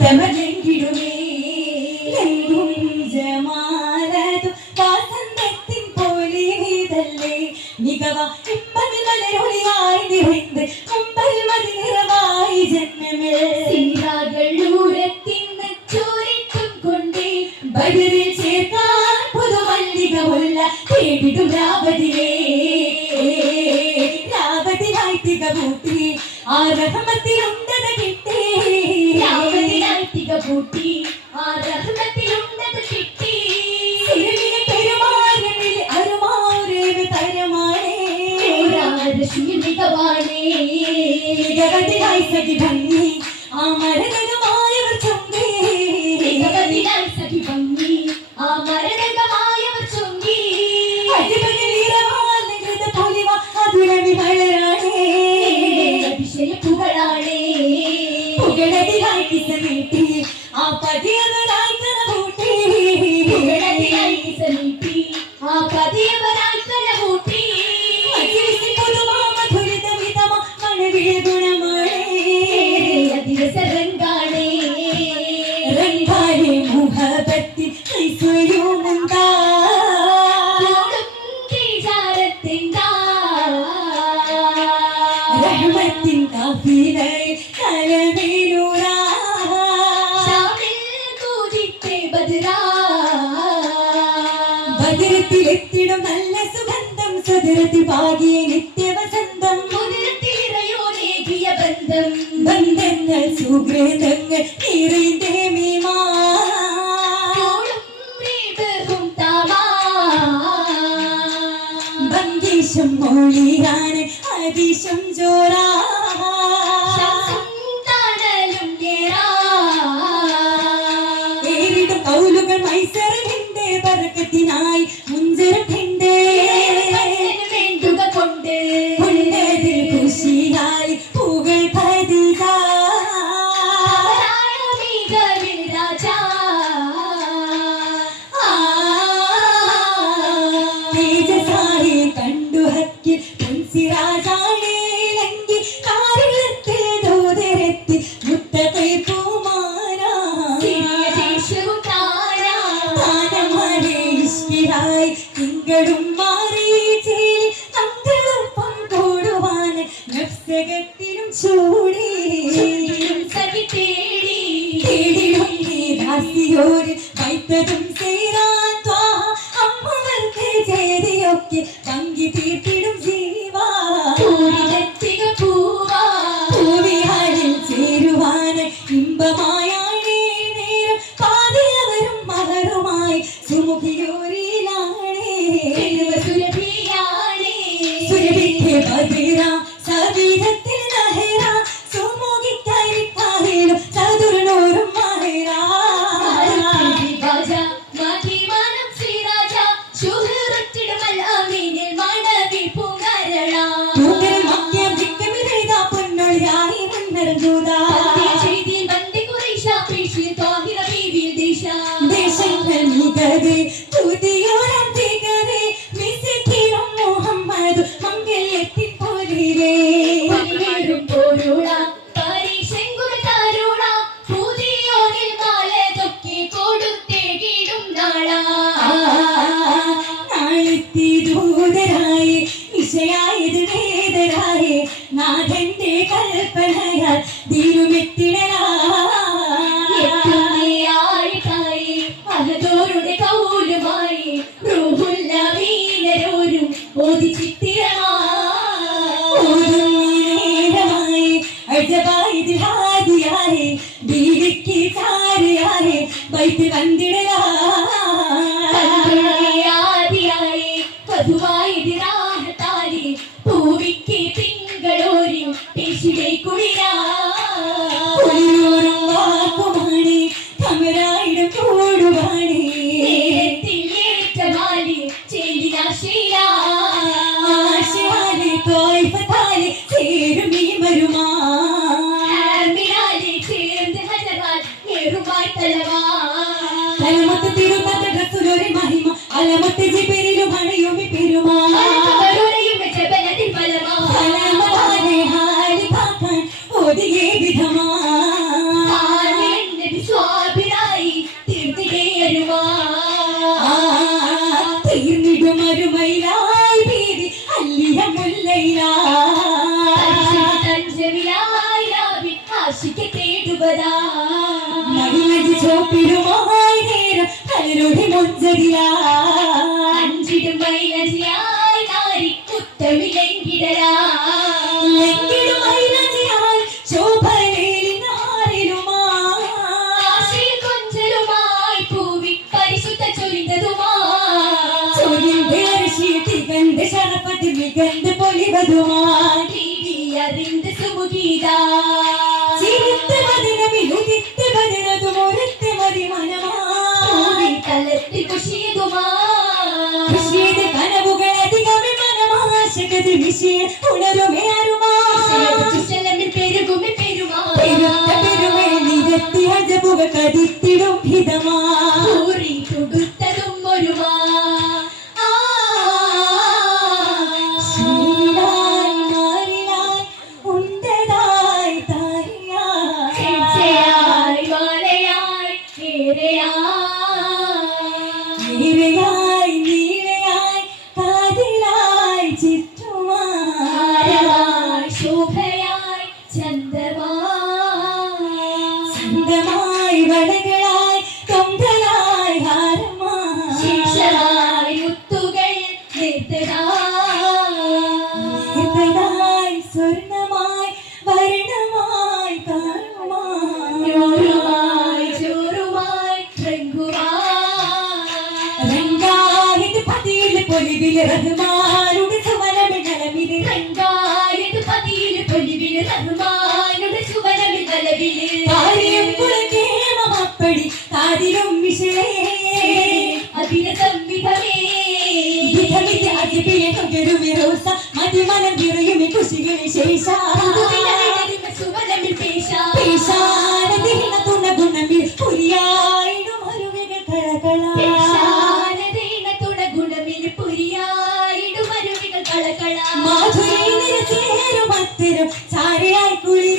തെമരെങ്കിടുമേ എന്തും ജമാലതു വാസന്തത്തിൻ പോലെ ഇതല്ലേ മികവ കൂട്ടി ആ രഹ്മത്തിലുണ്ടത് കിട്ടി. ഭംഗി ആ മരണ رحمة كافينا كلامي نورا അതിലെത്തിടും നല്ല സുഗന്ധം സദരതി പാകിയ നിത്യവസന്തം മുതലത്തിലിറയോലേകിയ ബന്ധം. ബന്ധങ്ങൾ സുഗ്രേതങ്ങൾ ഭംഗീശം മൊഴിയാണ് അതിശം ജോറാ. கசியோடு கைத்ததும் செய்தான் அம்மவர்க்கு செய்தியொக்கே தங்கி தீட்டிடும் ஜீவா பூவிலத்திக பூவா பூவியாழில் சேருവാന് ഇമ്പമായാണേ നേരം പാതിലവരും മകരുമായി സുമുഖിയോരിലാണേ സുരഭിയാണേ സുരഭിക്ക് പതിരാ 阻挡 തരുമാ തീർന്നിടും അരുമയിലായി ഭീതി അല്ലിയ മുല്ലയിലാ ആശിക്ക് തേടുവതാ മടിമതി ചോപ്പിടുമായി നേരം കലരുടെ മുഞ്ചതിലാ അഞ്ചിടും മൈലജിയായി നാരി കുത്തമിലെങ്കിടലാ சிகந்து பொலிவதுமான் தீவி அறிந்து சுமுகிதா சிரித்து வதினமில் உதித்து வதினது முறுத்து மதி மனமா கலத்து குஷியதுமா குஷியது கனவுகள் அதிகமே மனமாசகது விஷய உணருமே அருமா சுசலமில் பெருகுமே பெருமா பெருத்த பெருமை நிகத்தி அஜபுக கதித்திடும் விதமா கூறி தந்தமாய் வடகளாய் தொங்கலாய் ஹாரமாய். முத்துகள் நிறுத்ததாய் சொர்ணமாய் வர்ணமாய் காரணமாய் சோருமாய் ரங்குமாய் ரங்காயிட்டு பதியில் பொலிவில் ரகுமாருடைய சுவனடு நலமிது ரங்காயிட்டு பதியில் பொலிவில் ரகுமார். കലവിലെ കാര്യം കാതിലും വിഷയേ. അതിലെ സംവിധമേ വിധമിത് അതിപിലെ പകരുമി റോസ മതിമനം നിറയുമി കുശികളെ ശേഷ. സുവനമി പേശ. പേശാനദിന തുണ ഗുണമി പുരിയായിടും അരുവികൾ കളകള പേശാനദിന തുണ ഗുണമിൽ പുരിയായിടും അരുവികൾ കളകള മാധുരി നിരസേരു ഭക്തരും ചാരയായി കുളി